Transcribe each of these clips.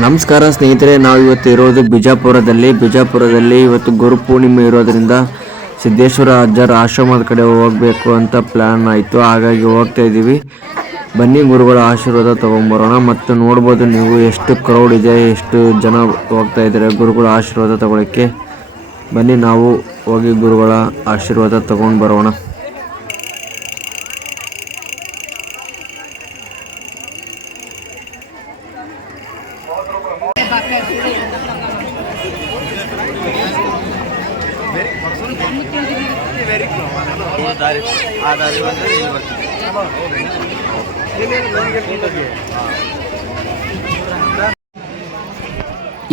ನಮಸ್ಕಾರ ಸ್ನೇಹಿತರೆ, ನಾವು ಇವತ್ತು ಇರೋದು ಬಿಜಾಪುರದಲ್ಲಿ ಇವತ್ತು ಗುರು ಪೂರ್ಣಿಮೆ ಇರೋದ್ರಿಂದ ಸಿದ್ದೇಶ್ವರ ಅಜ್ಜರ ಆಶ್ರಮದ ಕಡೆ ಹೋಗಬೇಕು ಅಂತ ಪ್ಲಾನ್ ಆಯಿತು. ಹಾಗಾಗಿ ಹೋಗ್ತಾ ಇದ್ದೀವಿ. ಬನ್ನಿ ಗುರುಗಳ ಆಶೀರ್ವಾದ ತೊಗೊಂಬರೋಣ. ಮತ್ತು ನೋಡ್ಬೋದು ನೀವು ಎಷ್ಟು ಕ್ರೌಡ್ ಇದೆ, ಎಷ್ಟು ಜನ ಹೋಗ್ತಾ ಇದ್ದಾರೆ ಗುರುಗಳ ಆಶೀರ್ವಾದ ತಗೊಳ್ಳೋಕ್ಕೆ. ಬನ್ನಿ ನಾವು ಹೋಗಿ ಗುರುಗಳ ಆಶೀರ್ವಾದ ತಗೊಂಡು ಬರೋಣ.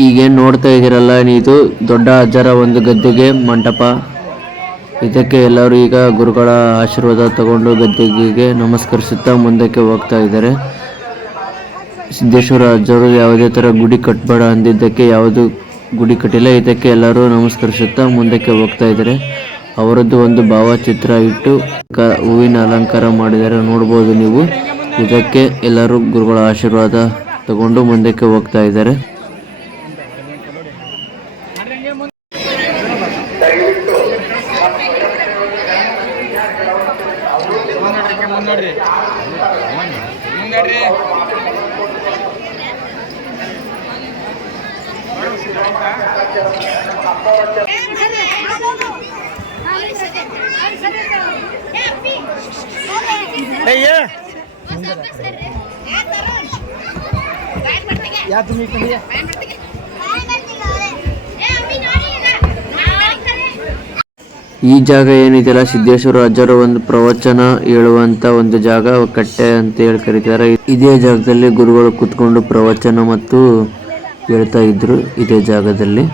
ಈಗೇನು ನೋಡ್ತಾ ಇದ್ದೀರಲ್ಲ, ಇದು ದೊಡ್ಡ ಅಜ್ಜರ ಒಂದು ಗದ್ದೆಗೆ ಮಂಟಪ. ಇದಕ್ಕೆ ಎಲ್ಲರೂ ಈಗ ಗುರುಗಳ ಆಶೀರ್ವಾದ ತಗೊಂಡು ಗದ್ದೆಗೆ ನಮಸ್ಕರಿಸುತ್ತಾ ಮುಂದಕ್ಕೆ ಹೋಗ್ತಾ ಇದ್ದಾರೆ. ಸಿದ್ದೇಶ್ವರ ಅಜ್ಜರು ಯಾವುದೇ ಥರ ಗುಡಿ ಕಟ್ಟಬೇಡ ಅಂದಿದ್ದಕ್ಕೆ ಯಾವುದು ಗುಡಿ ಕಟ್ಟಿಲ್ಲ. ಇದಕ್ಕೆ ಎಲ್ಲರೂ ನಮಸ್ಕರಿಸುತ್ತಾ ಮುಂದಕ್ಕೆ ಹೋಗ್ತಾ ಇದ್ದಾರೆ. ಅವರದ್ದು ಒಂದು ಭಾವಚಿತ್ರ ಇಟ್ಟು ಹೂವಿನ ಅಲಂಕಾರ ಮಾಡಿದ್ದಾರೆ, ನೋಡ್ಬೋದು ನೀವು. ಇದಕ್ಕೆ ಎಲ್ಲರೂ ಗುರುಗಳ ಆಶೀರ್ವಾದ ತಗೊಂಡು ಮುಂದಕ್ಕೆ ಹೋಗ್ತಾ ಇದ್ದಾರೆ. ಈ ಜಾಗ ಏನಿದೆಯಲ್ಲ, ಸಿದ್ದೇಶ್ವರ ಅಜ್ಜರು ಒಂದು ಪ್ರವಚನ ಹೇಳುವಂತ ಒಂದು ಜಾಗ, ಕಟ್ಟೆ ಅಂತ ಹೇಳಿ ಕರೀತಾರೆ. ಇದೇ ಜಾಗದಲ್ಲಿ ಗುರುಗಳು ಕುತ್ಕೊಂಡು ಪ್ರವಚನ ಮತ್ತು ಹೇಳ್ತಾ ಇದ್ರು. ಇದೇ ಜಾಗದಲ್ಲಿ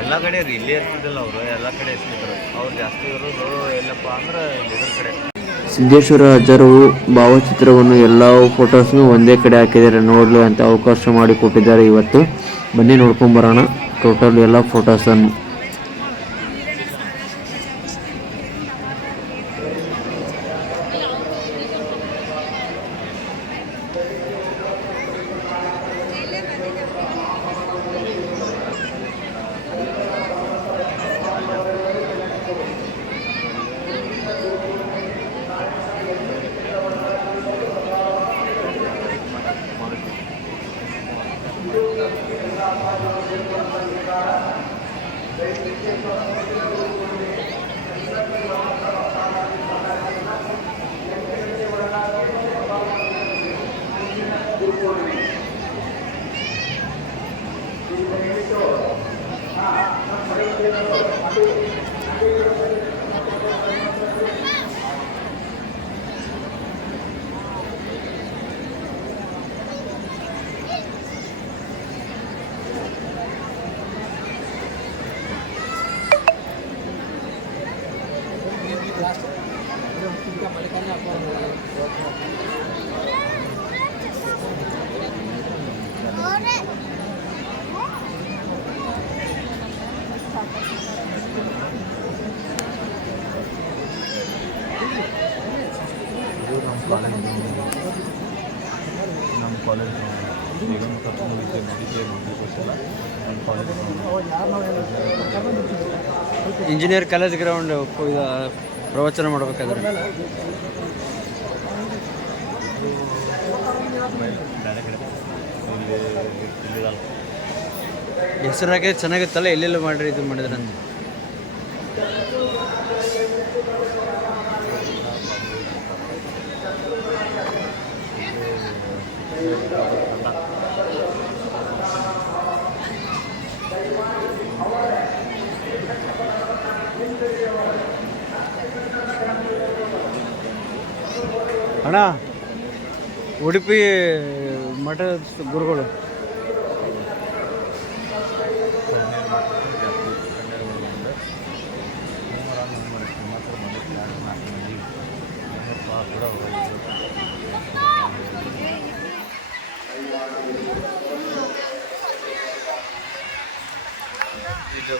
ಎಲ್ಲ ಕಡೆ ಇಲ್ಲೇ ಇರ್ತಿದ್ದಿಲ್ಲ ಅವರು, ಎಲ್ಲ ಕಡೆ ಇರ್ತಿದ್ರು. ಅವ್ರು ಜಾಸ್ತಿ ಇರೋದು ಎಲ್ಲಪ್ಪ ಅಂದ್ರೆ ಇದ್ರ ಕಡೆ. ಸಿದ್ದೇಶ್ವರ ಅಜ್ಜರು ಭಾವಚಿತ್ರವನ್ನು ಎಲ್ಲ ಫೋಟೋಸ್ನು ಒಂದೇ ಕಡೆ ಹಾಕಿದ್ದಾರೆ, ನೋಡಲಿ ಅಂತ ಅವಕಾಶ ಮಾಡಿ ಕೊಟ್ಟಿದ್ದಾರೆ ಇವತ್ತು. ಬನ್ನಿ ನೋಡ್ಕೊಂಡ್ ಬರೋಣ ಟೋಟಲ್ ಎಲ್ಲ ಫೋಟೋಸನ್ನು. ನಮ್ಮ ಕಾಲೇಜ್ ಇಂಜಿನಿಯರ್ ಕಾಲೇಜ್ ಗ್ರೌಂಡ್ ಪ್ರವಚನ ಮಾಡಬೇಕಾದ್ರೆ ಹೆಸರಾಗೆ ಚೆನ್ನಾಗಿತ್ತಲ್ಲ, ಎಲ್ಲೆಲ್ಲ ಮಾಡ್ರಿ ಇದು ಮಾಡಿದ್ರೆ ಅಂತ. ಅಣ್ಣ, ಉಡುಪಿ ಮಠದ ಗುರುಗಳು ಇದು